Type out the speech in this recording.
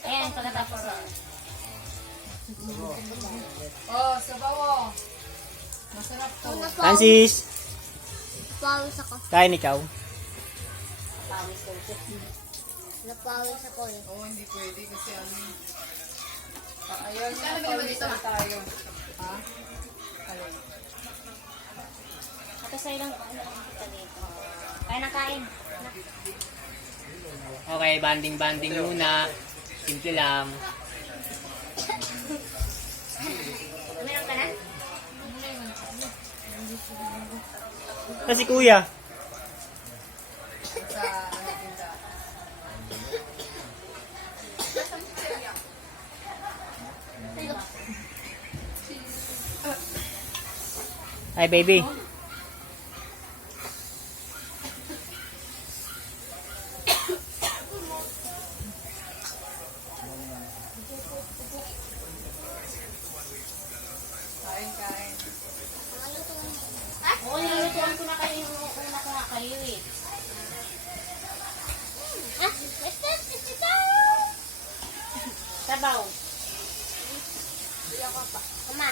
Ayan, pagkatapos na. Oh, sabaw oh. Masarap to. Francis, Napawis ako. kain ikaw. Pawis ko. Napawis ako eh. Oo, hindi pwede kasi ano. Ayaw niya pawisan tayo. Ha? Alin? Ito sa'yo lang, ano lang kita dito. Kaya na kain. Okay, banding-banding muna. Simple lang. Uminom ka na? Kasi kuya. Sa ano tinda. Hi, baby. Kain, kain. Oo, nilutuan ko na kayo yung una ko nga kayo eh. Sabaw. Kuma.